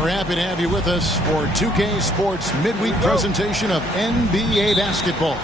We're happy to have you with us for 2K Sports midweek presentation of NBA basketball.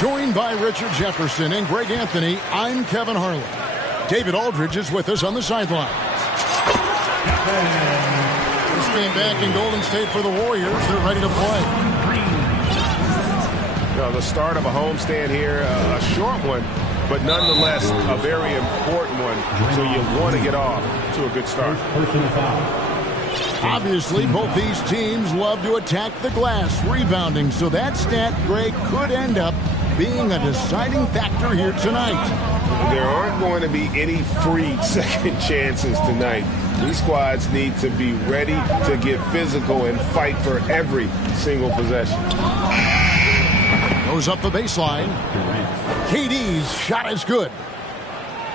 Joined by Richard Jefferson and Greg Anthony, I'm Kevin Harlan. David Aldridge is with us on the sideline. This game back in Golden State for the Warriors. They're ready to play. The start of a homestand here, a short one, but nonetheless a very important one. So you want to get off to a good start. Obviously, both these teams love to attack the glass, rebounding. So that stat, Greg, could end up being a deciding factor here tonight. There aren't going to be any free second chances tonight. These squads need to be ready to get physical and fight for every single possession. Goes up the baseline. KD's shot is good.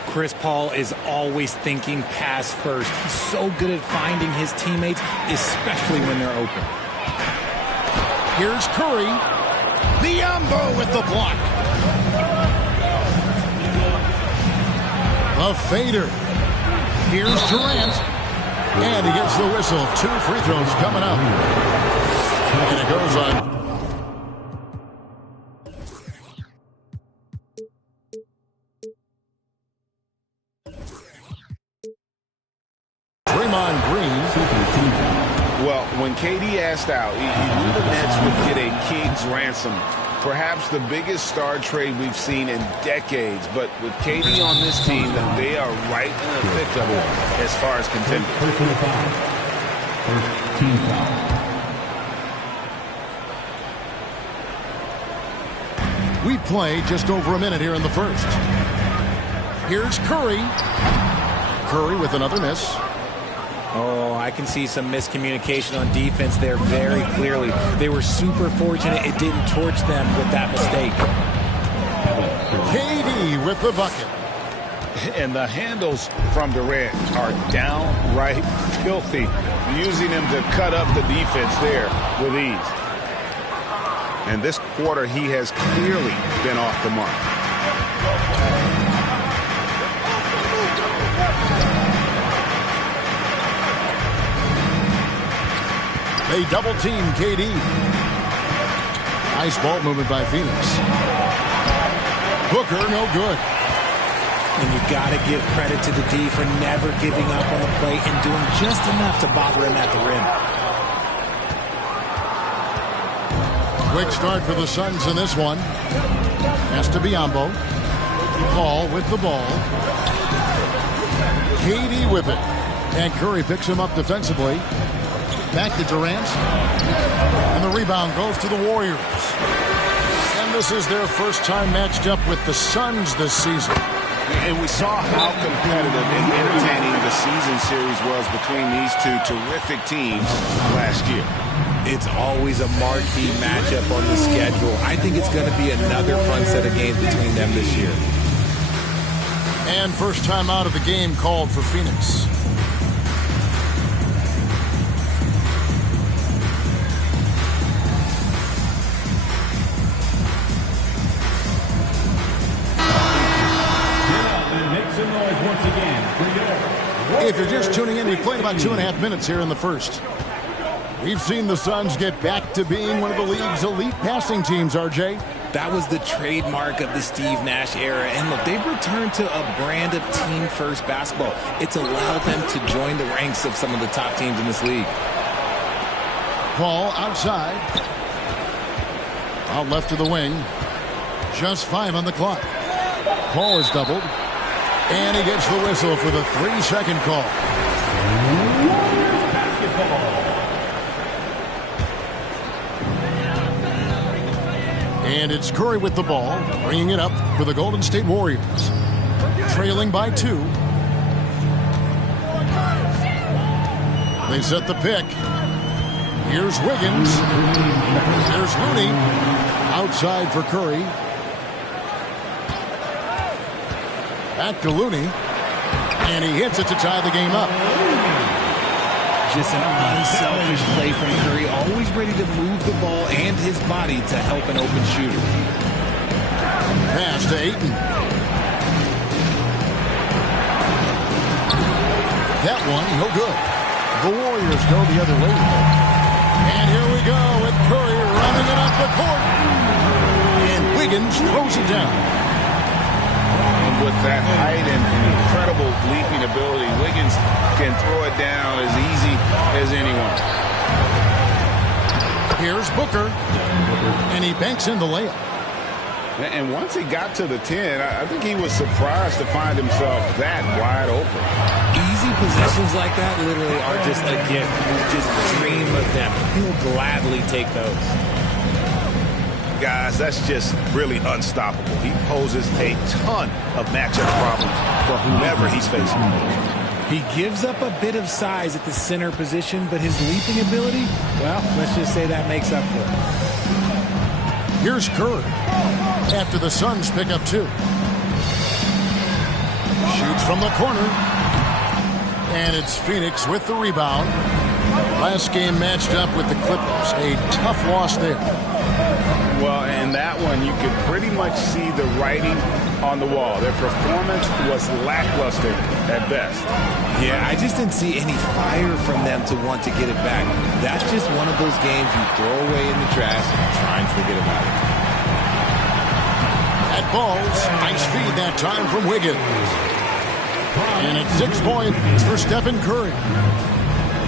Chris Paul is always thinking pass first. He's so good at finding his teammates, especially when they're open. Here's Curry. Biombo with the block. A fader. Here's Durant. And he gets the whistle. 2 free throws coming up. And it goes on. Well, when KD asked out, he knew the Nets would get a king's ransom. Perhaps the biggest star trade we've seen in decades. But with KD on this team, they are right in the thick of it as far as contenders. First team foul. We've played just over a minute here in the first. Here's Curry. Curry with another miss. Oh, I can see some miscommunication on defense there very clearly. They were super fortunate it didn't torch them with that mistake. KD with the bucket. And the handles from Durant are downright filthy, using him to cut up the defense there with ease. And this quarter, he has clearly been off the mark. They double team KD. Nice ball movement by Phoenix. Booker, no good. And you got to give credit to the D for never giving up on the plate and doing just enough to bother him at the rim. Quick start for the Suns in this one. Has to be Ambo. Paul with the ball. KD with it. And Curry picks him up defensively. Back to Durant. And the rebound goes to the Warriors. And this is their first time matched up with the Suns this season. And we saw how competitive and entertaining the season series was between these two terrific teams last year. It's always a marquee matchup on the schedule. I think it's going to be another fun set of games between them this year. And first time out of the game called for Phoenix. If you're just tuning in, we played about 2.5 minutes here in the first. We've seen the Suns get back to being one of the league's elite passing teams, RJ. That was the trademark of the Steve Nash era. And look, they've returned to a brand of team-first basketball. It's allowed them to join the ranks of some of the top teams in this league. Paul outside. Out left to the wing. Just 5 on the clock. Paul is doubled. And he gets the whistle for the 3-second call. And it's Curry with the ball, bringing it up for the Golden State Warriors. Trailing by 2. They set the pick. Here's Wiggins. There's Looney. Outside for Curry. Back to Looney. And he hits it to tie the game up. Just an unselfish play from Curry, always ready to move the ball and his body to help an open shooter. Pass to Ayton. That one, no good. The Warriors go the other way. And here we go with Curry running it up the court. And Wiggins throws it down. With that height and incredible leaping ability, Wiggins can throw it down as easy as anyone. Here's Booker, and he banks in the layup. And once he got to the 10, I think he was surprised to find himself that wide open. Easy possessions like that literally are just a gift. You just dream of them. He'll gladly take those. Guys, that's just really unstoppable. He poses a ton of matchup problems for whomever he's facing. He gives up a bit of size at the center position, but his leaping ability, well, let's just say that makes up for it. Here's Curry after the Suns pick up 2. Shoots from the corner. And it's Phoenix with the rebound. Last game matched up with the Clippers. A tough loss there. Well, in that one, you could pretty much see the writing on the wall. Their performance was lackluster at best. Yeah, I just didn't see any fire from them to want to get it back. That's just one of those games you throw away in the trash and try and forget about it. At balls, nice feed that time from Wiggins. And it's 6 points for Stephen Curry.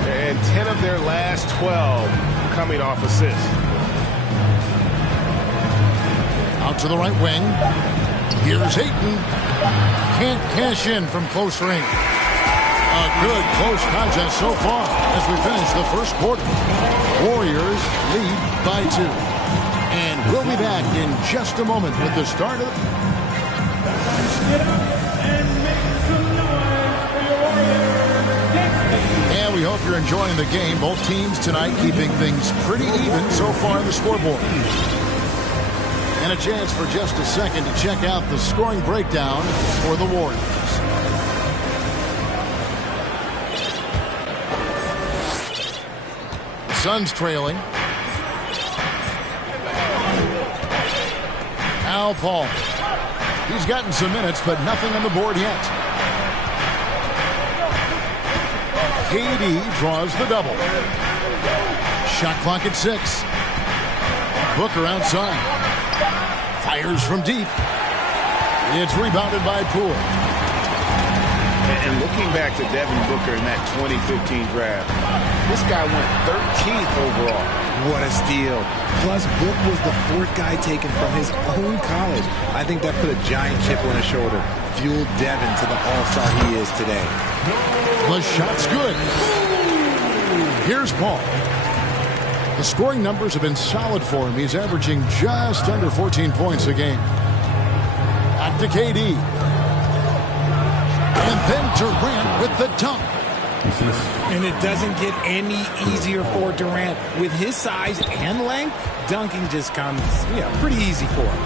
And 10 of their last 12 coming off assists. Out to the right wing. Here's Ayton. Can't cash in from close range. A good close contest so far as we finish the first quarter. Warriors lead by 2. And we'll be back in just a moment with the start of... And we hope you're enjoying the game. Both teams tonight keeping things pretty even so far on the scoreboard. And a chance for just a second to check out the scoring breakdown for the Warriors. Suns trailing. Al Paul. He's gotten some minutes, but nothing on the board yet. KD draws the double. Shot clock at 6. Booker outside. Fires from deep. It's rebounded by Poole. And looking back to Devin Booker in that 2015 draft, this guy went 13th overall. What a steal. Plus, Book was the 4th guy taken from his own college. I think that put a giant chip on his shoulder. Fueled Devin to the all-star he is today. The shot's good. Here's Paul. The scoring numbers have been solid for him. He's averaging just under 14 points a game. Back to KD. And then Durant with the dunk. And it doesn't get any easier for Durant. With his size and length, dunking just comes pretty easy for him.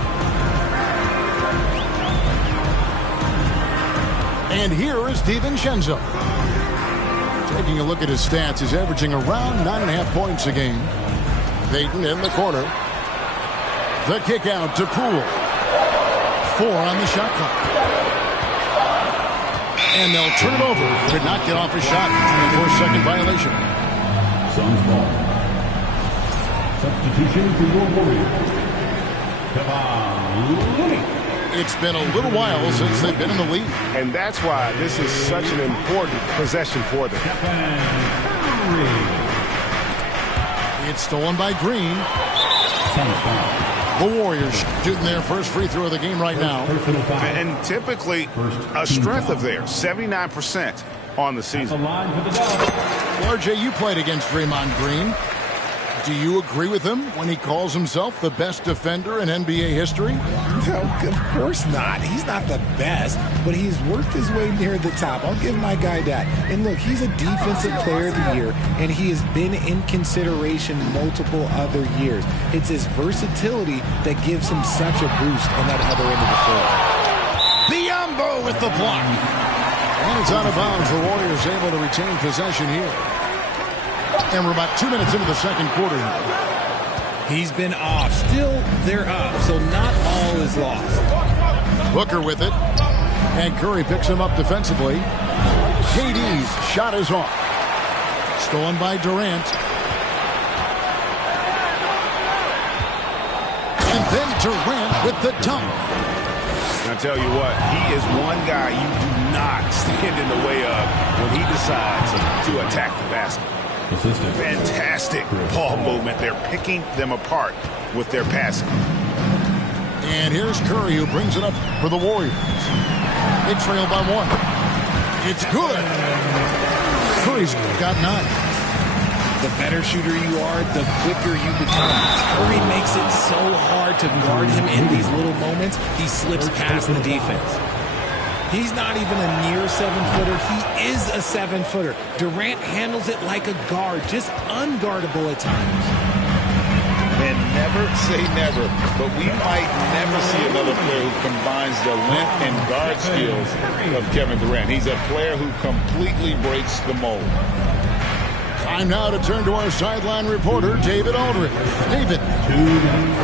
And here is DiVincenzo. Taking a look at his stats, he's averaging around 9.5 points a game. Payton in the corner. The kick out to Poole. 4 on the shot clock. And they'll turn it over. Could not get off a shot. 4-second violation. Suns ball. Substitution for your Warriors. Kevon Looney. It's been a little while since they've been in the lead. And that's why this is such an important possession for them. It's stolen by Green. The Warriors shooting their first free throw of the game right now. And typically a strength of theirs, 79% on the season. RJ, you played against Draymond Green. Do you agree with him when he calls himself the best defender in NBA history? No, of course not. He's not the best, but he's worked his way near the top. I'll give my guy that. And look, he's a defensive player of the year, and he has been in consideration multiple other years. It's his versatility that gives him such a boost on that other end of the floor. Biyombo with the block. And it's out of bounds. The Warriors able to retain possession here. And we're about 2 minutes into the second quarter now. He's been off. Still, they're up, so not all is lost. Booker with it. And Curry picks him up defensively. KD's shot is off. Stolen by Durant. And then Durant with the dunk. And I'll tell you what, he is one guy you do not stand in the way of when he decides to attack the basket. Fantastic ball movement. They're picking them apart with their passing. And here's Curry who brings it up for the Warriors. They trail by 1. It's good. Curry's got 9. The better shooter you are, the quicker you become. Curry makes it so hard to guard him in these little moments. He slips past the defense. He's not even a near 7-footer. He is a 7-footer. Durant handles it like a guard, just unguardable at times. And never say never, but we might never see another player who combines the length and guard skills of Kevin Durant. He's a player who completely breaks the mold. Time now to turn to our sideline reporter, David Aldridge. David.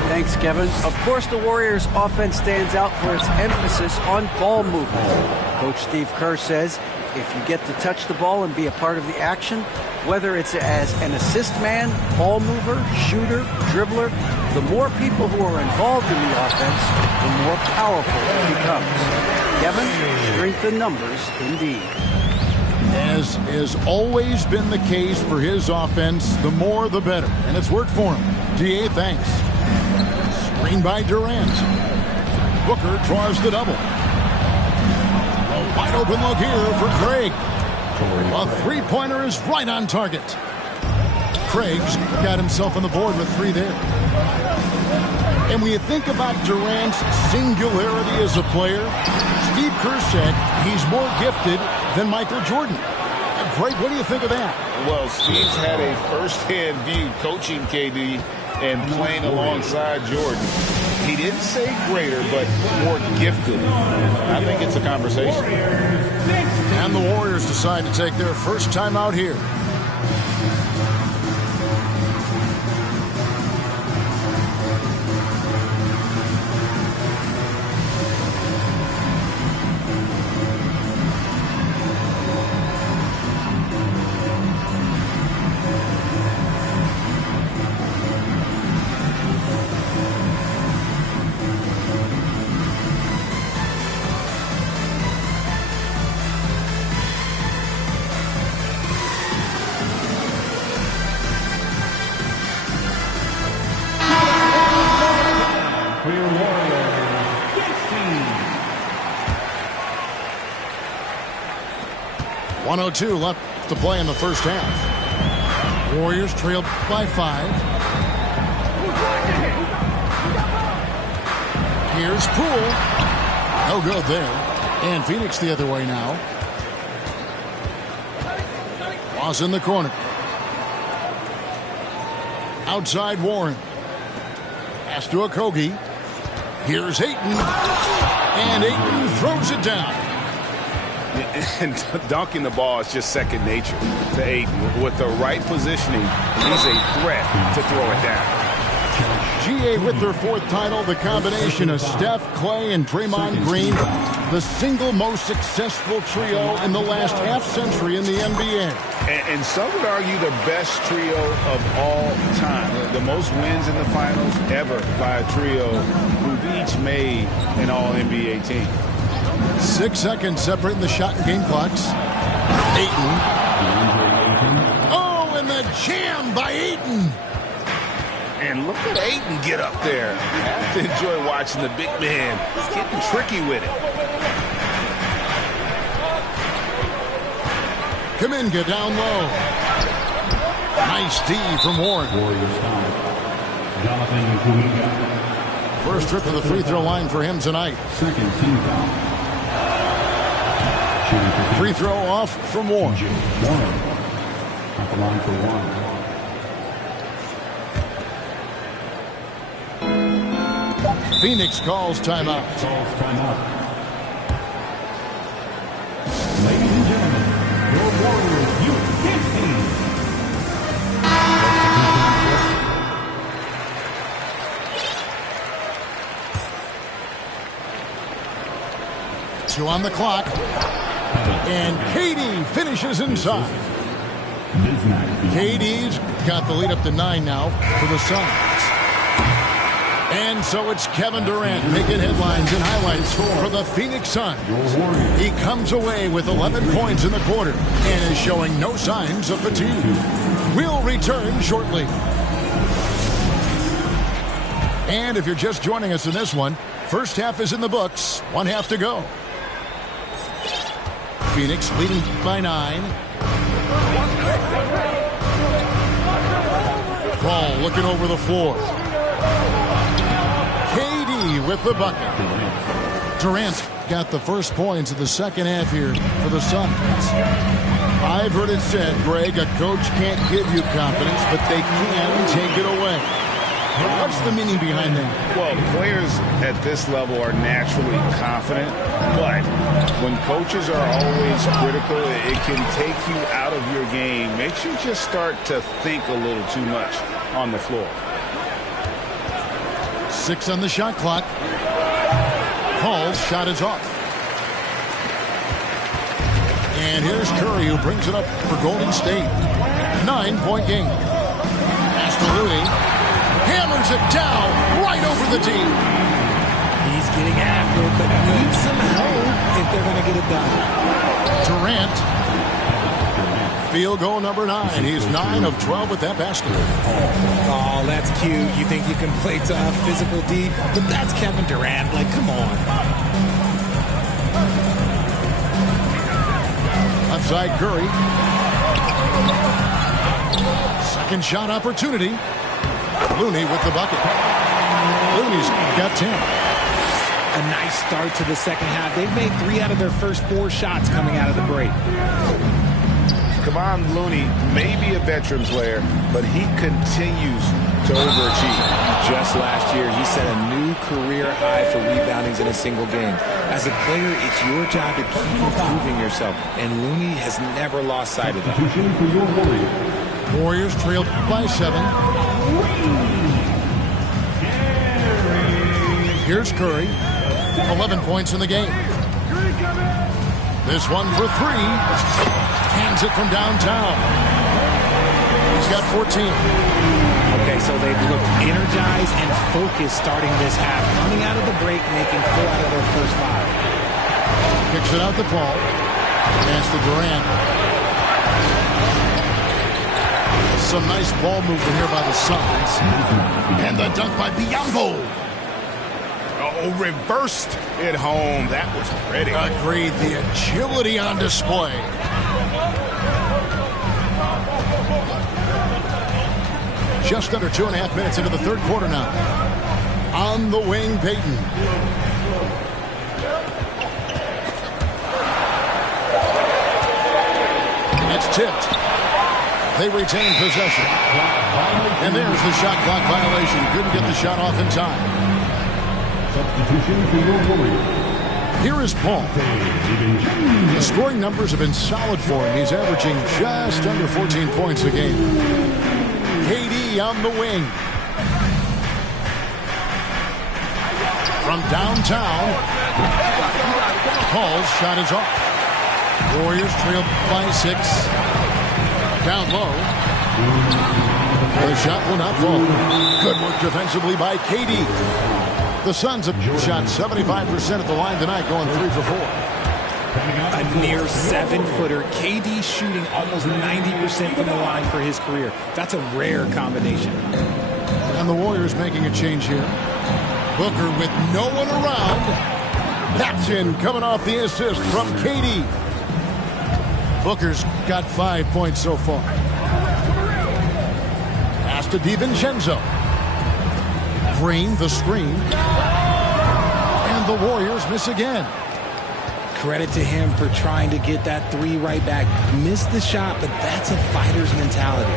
Thanks, Kevin. Of course, the Warriors' offense stands out for its emphasis on ball movement. Coach Steve Kerr says if you get to touch the ball and be a part of the action, whether it's as an assist man, ball mover, shooter, dribbler, the more people who are involved in the offense, the more powerful it becomes. Kevin, strength in numbers indeed. As has always been the case for his offense, the more the better. And it's worked for him. DA, thanks. Screen by Durant. Booker draws the double. A wide open look here for Craig. A three-pointer is right on target. Craig's got himself on the board with 3 there. And when you think about Durant's singularity as a player, Steve Kerr said he's more gifted than Michael Jordan. Craig, what do you think of that? Well, Steve's had a first-hand view coaching KD and playing alongside Jordan. He didn't say greater, but more gifted. I think it's a conversation. And the Warriors decide to take their first time out here. For your Warriors, 16. 1:02 left to play in the first half. Warriors trailed by 5. Here's Poole. No good there. And Phoenix the other way now. Loss in the corner. Outside Warren. Pass to Okogie. Here's Ayton. And Ayton throws it down. And dunking the ball is just second nature to Ayton. With the right positioning, he's a threat to throw it down. GA with their 4th title, the combination of Steph, Clay, and Draymond Green, the single most successful trio in the last half-century in the NBA. And some would argue the best trio of all time. The most wins in the finals ever by a trio who've each made an All-NBA team. 6 seconds separating the shot and game clocks. Ayton. Oh, and the jam by Ayton. And look at Ayton get up there. I have to enjoy watching the big man. He's getting tricky with it. Kuminga down low. Nice D from Warren. Warriors foul. Jonathan Kuminga. First trip to the free throw line for him tonight. Second team foul. Shooting for Free throw off from Warren. Warren. At the line for one. Phoenix calls timeout. Calls timeout. Ladies and gentlemen, your Warriors Youth Kids team. Two on the clock. And KD finishes inside. KD's got the lead up to 9 now for the Suns. And so it's Kevin Durant making headlines and highlights for the Phoenix Suns. He comes away with 11 points in the quarter and is showing no signs of fatigue. We'll return shortly. And if you're just joining us in this one, first half is in the books. 1 half to go. Phoenix leading by 9. Ball looking over the floor. KD with the bucket. Durant got the first points of the second half here for the Suns. I've heard it said, Greg, a coach can't give you confidence, but they can take it away. What's the meaning behind that? Well, players at this level are naturally confident, but when coaches are always critical, it can take you out of your game. Makes you just start to think a little too much on the floor. 6 on the shot clock. Hall's shot is off. And here's Curry, who brings it up for Golden State. 9-point game. Pass to Looney. Hammers it down right over the team. He's getting after it, but needs some help if they're going to get it done. Durant. Field goal number 9. He's 9 of 12 with that basket. Oh, that's cute. You think you can play tough, physical D, but that's Kevin Durant. Like, come on. Left side Curry. Second shot opportunity. Looney with the bucket. Looney's got 10. A nice start to the second half. They've made 3 out of their first 4 shots coming out of the break. Kevon Looney may be a veteran player, but he continues to overachieve. Just last year, he set a new career high for reboundings in a single game. As a player, it's your job to keep improving yourself, and Looney has never lost sight of that. Warriors trailed by 7. Here's Curry. 11 points in the game. This one for 3. Hands it from downtown. He's got 14. Okay, so they've looked energized and focused starting this half. Coming out of the break, making 4 out of their first 5. Kicks it out to Paul. Pass to Durant. Some nice ball movement here by the Suns. And the dunk by Biombo. Oh, reversed it home. That was pretty. Agreed. The agility on display. Just under 2.5 minutes into the third quarter now. On the wing, Payton. It's tipped. They retain possession. And there's the shot clock violation. Couldn't get the shot off in time. Substitution for your Warriors. Here is Paul. The scoring numbers have been solid for him. He's averaging just under 14 points a game. KD on the wing. From downtown. Paul's shot is off. Warriors trail by 6. Down low. The shot will not fall. Good work defensively by KD. The Suns have shot 75% at the line tonight, going 3 for 4. A near 7-footer. KD shooting almost 90% from the line for his career. That's a rare combination. And the Warriors making a change here. Booker with no one around. That's in, coming off the assist from KD. Booker's got 5 points so far. Pass to DiVincenzo. Green, the screen. And the Warriors miss again. Credit to him for trying to get that 3 right back. Missed the shot, but that's a fighter's mentality.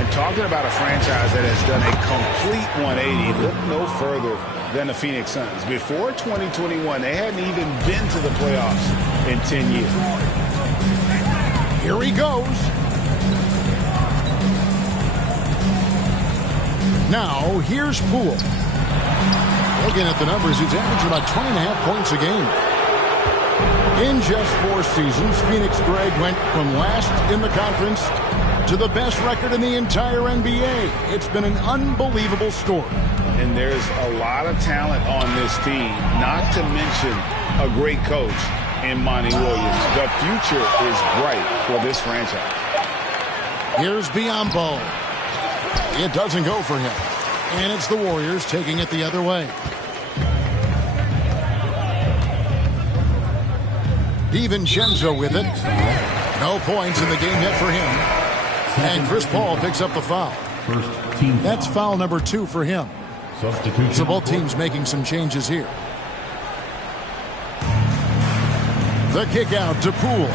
And talking about a franchise that has done a complete 180, look no further than the Phoenix Suns. Before 2021, they hadn't even been to the playoffs in 10 years. Here he goes. Now, here's Poole. Looking at the numbers, he's averaging about 20.5 points a game. In just 4 seasons, Phoenix Greg went from last in the conference to the best record in the entire NBA. It's been an unbelievable story. And there's a lot of talent on this team, not to mention a great coach in Monty Williams. The future is bright for this franchise. Here's Biombo. It doesn't go for him. And it's the Warriors taking it the other way. DiVincenzo with it. No points in the game yet for him. And Chris Paul picks up the foul. First team. That's foul number 2 for him. Substitution. So both teams making some changes here. The kick out to Poole.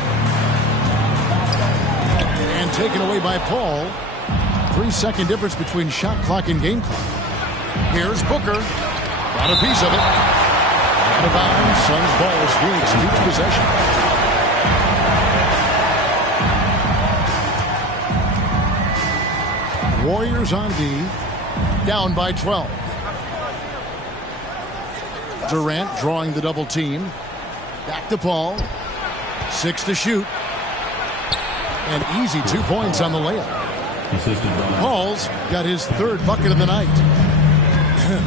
And taken away by Paul. 3-second difference between shot clock and game clock. Here's Booker. Got a piece of it. Out of bounds. Suns ball as Phoenix keeps possession. Warriors on D. Down by 12. Durant drawing the double team. Back to Paul. 6 to shoot. And easy 2 points on the layup. Paul's got his 3rd bucket of the night.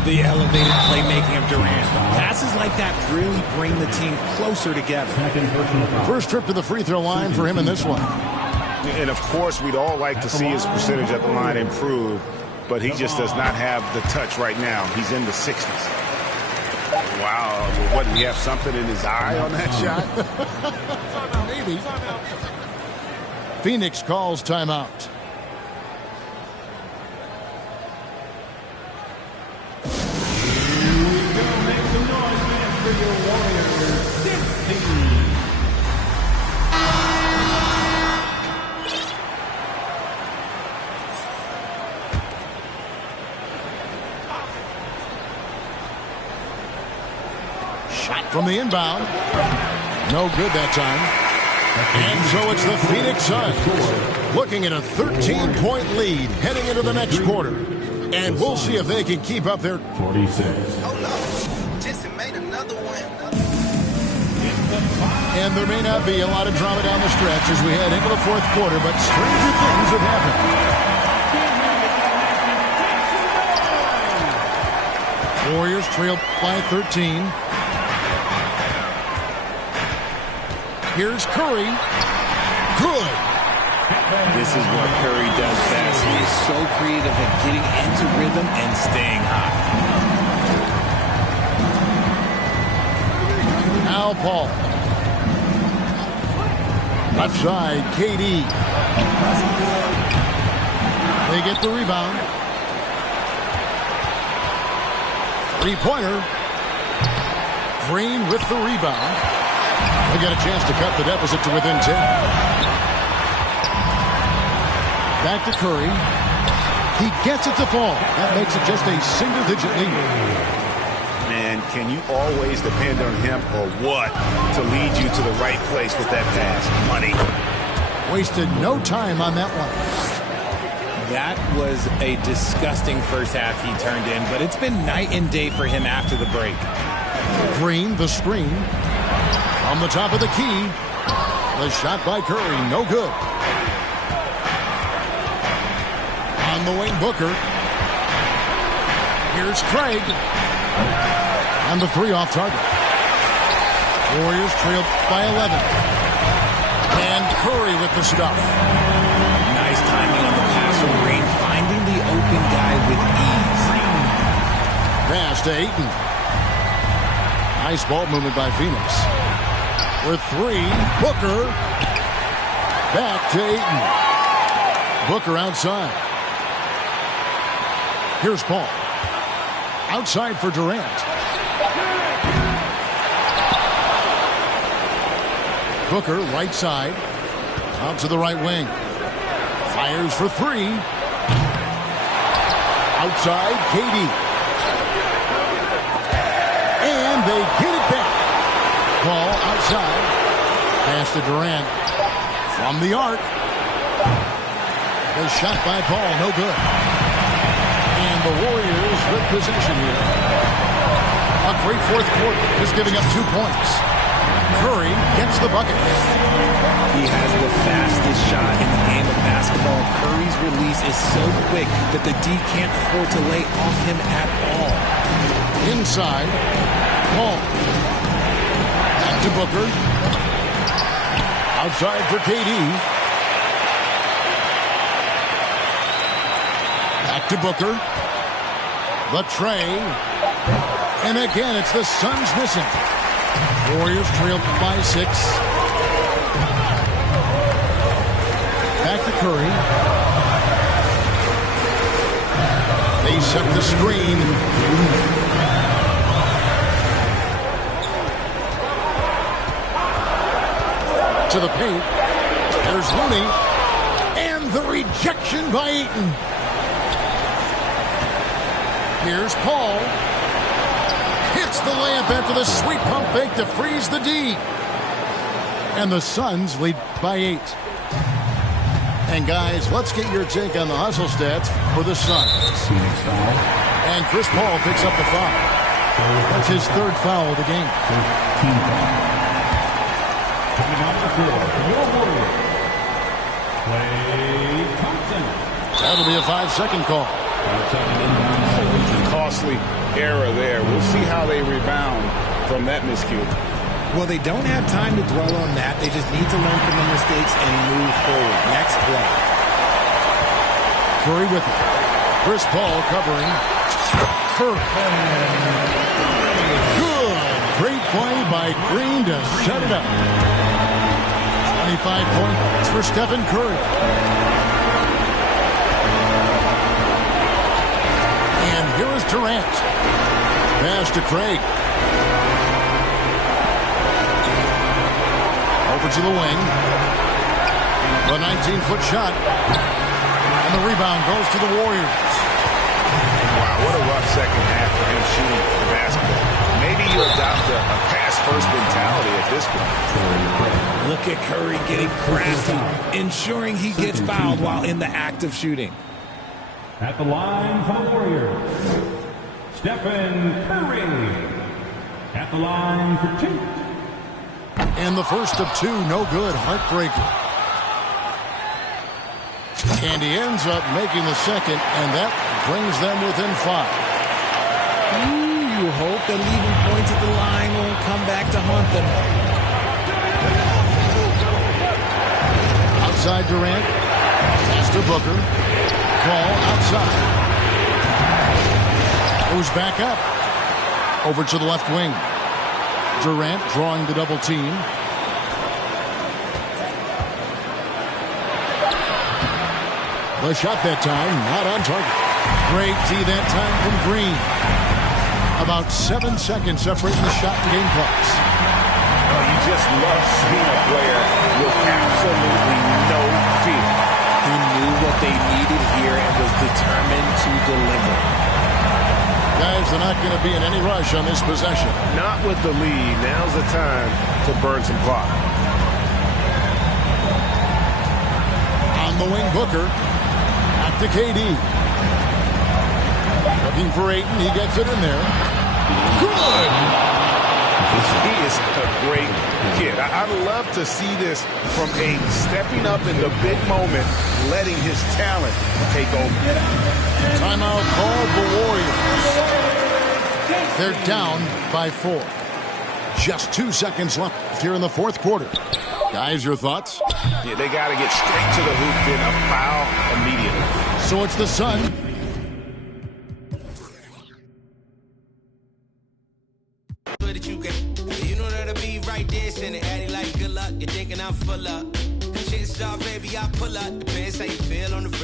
The elevated playmaking of Durant. Passes like that really bring the team closer together. First trip to the free throw line for him in this one. And, of course, we'd all like to see his percentage at the line improve, but he just does not have the touch right now. He's in the 60s. Wow. What, did he have something in his eye on that shot? Maybe. Phoenix calls timeout. from the inbound. No good that time. And so it's the Phoenix Suns looking at a 13-point lead heading into the next quarter. And we'll see if they can keep up their 46. Oh, no. Just made another one. And there may not be a lot of drama down the stretch as we head into the fourth quarter, but stranger things have happened. Warriors trail by 13. Here's Curry. Good. This is what Curry does best. He is so creative at getting into rhythm and staying hot. Al Paul. Left side, KD. They get the rebound. Three-pointer. Green with the rebound. They get a chance to cut the deficit to within 10. Back to Curry. He gets it to fall. That makes it just a single-digit lead. And can you always depend on him or what to lead you to the right place with that pass? Money. Wasted no time on that one. That was a disgusting first half he turned in, but it's been night and day for him after the break. Green, the screen. On the top of the key. The shot by Curry, no good. On the wing, Booker. Here's Craig. And the three off target. Warriors trail by 11. And Curry with the stuff. Nice timing on the pass from Green, finding the open guy with ease. Pass to Ayton. Nice ball movement by Phoenix. With three, Booker. Back to Ayton. Booker outside. Here's Paul. Outside for Durant. Booker, right side. Out to the right wing. Fires for three. Outside, KD. And they get it back. Ball outside. Pass to Durant. From the arc. The shot by Paul, no good. And the Warriors with possession here. A great fourth quarter, just giving up 2 points. Curry gets the bucket. He has the fastest shot in the game of basketball. Curry's release is so quick that the D can't afford to lay off him at all. Inside, Paul. Back to Booker. Outside for KD. Back to Booker. The tray. And again, it's the Suns missing. Warriors trail by 6. Back to Curry. They set the screen. To the paint. There's Looney. And the rejection by Ayton. Here's Paul. Hits the layup after the sweet pump fake to freeze the D. And the Suns lead by 8. And guys, let's get your take on the hustle stats for the Suns. And Chris Paul picks up the foul. That's his third foul of the game. That'll be a 5-second call. Costly error there. We'll see how they rebound from that miscue. Well, they don't have time to dwell on that. They just need to learn from the mistakes and move forward. Next play. Curry with it. Chris Paul covering. Curry. Good. Great play by Green to shut it up. 25 points for Stephen Curry. And here is Durant. Pass to Craig. Over to the wing. The 19-foot shot. And the rebound goes to the Warriors. Wow, Wow, what a rough second half for him shooting the basketball. Maybe you adopt a pass-first mentality at this point. Look at Curry getting crafty, ensuring he gets fouled while in the act of shooting. At the line for the Warriors, Stephen Curry. At the line for 2. And the first of 2, no good, heartbreaker. And he ends up making the second, and that brings them within 5. You hope that leaving points at the line won't come back to haunt them. Outside Durant. Pass to Booker. Ball outside. Goes back up. Over to the left wing. Durant drawing the double team. The shot that time, not on target. Great D that time from Green. About 7 seconds separating the shot and game clocks. Oh, you just love seeing a player with absolutely no fear. He knew what they needed here and was determined to deliver. Guys, they're not going to be in any rush on this possession. Not with the lead. Now's the time to burn some clock. On the wing, Booker. Back to KD. Looking for Ayton. He gets it in there. Good! He is a great kid. I'd love to see this from Ayton, stepping up in the big moment, letting his talent take over. Timeout called the Warriors. They're down by 4. Just 2 seconds left here in the fourth quarter. Guys, your thoughts? Yeah, they got to get straight to the hoop, then a foul immediately. So it's the Sun. You know that'll be right there, send it, Addy like good luck. You're thinking I'm full up. Chances are, baby, I pull up. Depends how you feel on the real.